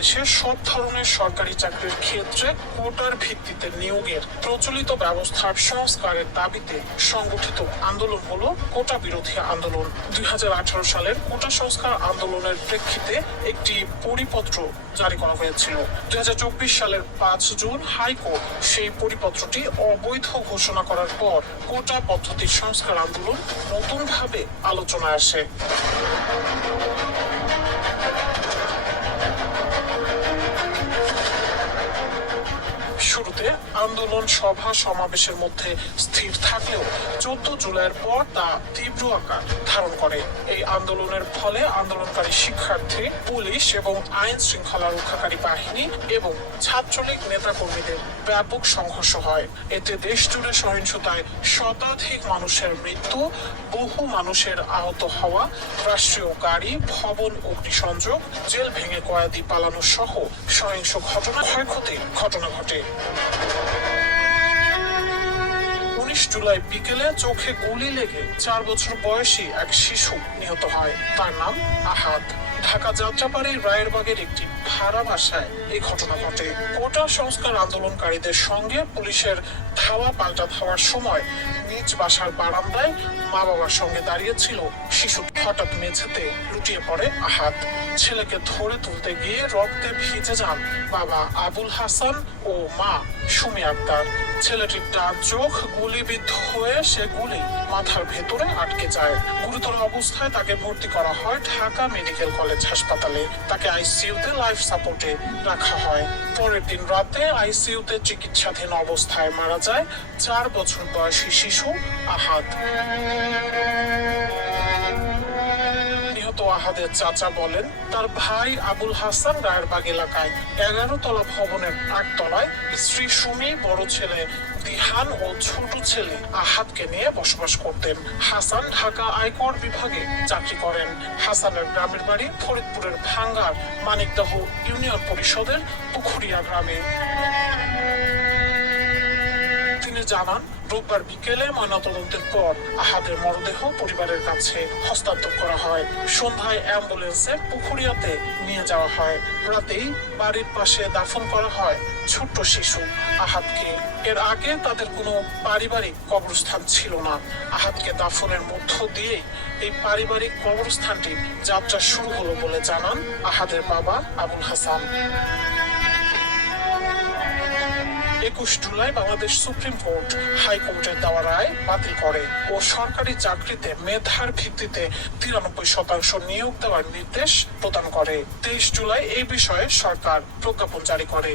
বাংলাদেশের সব ধরনের সরকারি চাকরির ক্ষেত্রে কোটার ভিত্তিতে নিয়োগের প্রচলিত ব্যবস্থার সংস্কারের দাবিতে সংগঠিত আন্দোলন হলো কোটা বিরোধী আন্দোলন। 2018 সালের কোটা সংস্কার আন্দোলনের প্রেক্ষিতে একটি পরিপত্র জারি করা হয়েছিল। 2024 সালের 5 জুন হাইকোর্ট সেই পরিপত্রটি অবৈধ ঘোষণা করার পর কোটা পদ্ধতির সংস্কার আন্দোলন নতুনভাবে আলোচনায় আসে। শুরুতে আন্দোলন সভা সমাবেশের মধ্যে স্থির থাকলেও 14 জুলাইয়ের পর তা তীব্র আকার ধারণ করে। এই আন্দোলনের ফলে আন্দোলনকারী শিক্ষার্থী, পুলিশ এবং আইন শৃঙ্খলা রক্ষাকারী বাহিনী এবং ছাত্রলীগ নেতাকর্মীদের ব্যাপক সংঘর্ষ হয়। এতে দেশ জুড়ে সহিংসতায় শতাধিক মানুষের মৃত্যু, বহু মানুষের আহত হওয়া, রাষ্ট্রীয় গাড়ি, ভবন অগ্নিসংযোগ, জেল ভেঙে কয়েদি পালানো সহ সহিংস ঘটনা, ক্ষয়ক্ষতির ঘটনা ঘটে। 19 জুলাই বিকেলে চোখে গুলি লেগে 4 বছর বয়সী এক শিশু নিহত হয়। তার নাম আহাদ। ঢাকা যাত্রাবাড়ির রায়েরবাগের একটি ভাড়া বাসায় এই ঘটনা ঘটে। কোটা সংস্কার আন্দোলনকারীদের সঙ্গে পুলিশের ধাওয়া পাল্টা ধাওয়ার সময় নিজ বাসার বারান্দায় মা বাবার সঙ্গে দাঁড়িয়েছিল শিশু। হঠাৎ মেঝেতে লুটিয়ে পড়ে আহাদ। ছেলেকে ধরে তুলতে গিয়ে রক্তে ভিজে যান বাবা আবুল হাসান ও মা সুমি আক্তার। ছেলেটির ডান চোখ গুলিবিদ্ধ হয়ে সে গুলি মাথার ভেতরে আটকে যায়। গুরুতর অবস্থায় তাকে ভর্তি করা হয় ঢাকা মেডিকেল কলেজ হাসপাতালে। তাকে আইসিইউতে লাইফ সাপোর্টে রাখা হয়। পরের দিন রাতে আইসিইউতে চিকিৎসাধীন অবস্থায় মারা যায় 4 বছর বয়সী শিশু আহাদ। আহাদের চাচা বলেন, তার ভাই আবুল হাসান রায়েরবাগ এলাকায় 11 তলা ভবনের 8 তলায় স্ত্রী সুমি, বড় ছেলে দিহান ও ছোট ছেলে আহাদকে নিয়ে বসবাস করতেন। হাসান ঢাকা আয়কর বিভাগে চাকরি করেন। হাসানের গ্রামের বাড়ি ফরিদপুরের ভাঙ্গার মানিকদহ ইউনিয়ন পরিষদের পুখুরিয়া গ্রামে। তিনি জানান, রোববার বিকেলে ময়নাতদন্তের পর আহাদের মরদেহ পরিবারের কাছে হস্তান্তর করা হয়। সন্ধ্যায় অ্যাম্বুলেন্সে পুখুরিয়াতে নিয়ে যাওয়া হয়। রাতেই বাড়ির পাশে দাফন করা হয় ছোট্ট শিশু আহাদকে। এর আগে তাদের কোনো পারিবারিক কবরস্থান ছিল না। আহাদকে দাফনের মধ্য দিয়েই এই পারিবারিক কবরস্থানটি যাত্রা শুরু হলো বলে জানান আহাদের বাবা আবুল হাসান। 21 জুলাই বাংলাদেশ সুপ্রিম কোর্ট হাইকোর্টের দেওয়া রায় বাতিল করে ও সরকারি চাকরিতে মেধার ভিত্তিতে 93% নিয়োগ দেওয়ার নির্দেশ প্রদান করে। 23 জুলাই এই বিষয়ে সরকার প্রজ্ঞাপন জারি করে।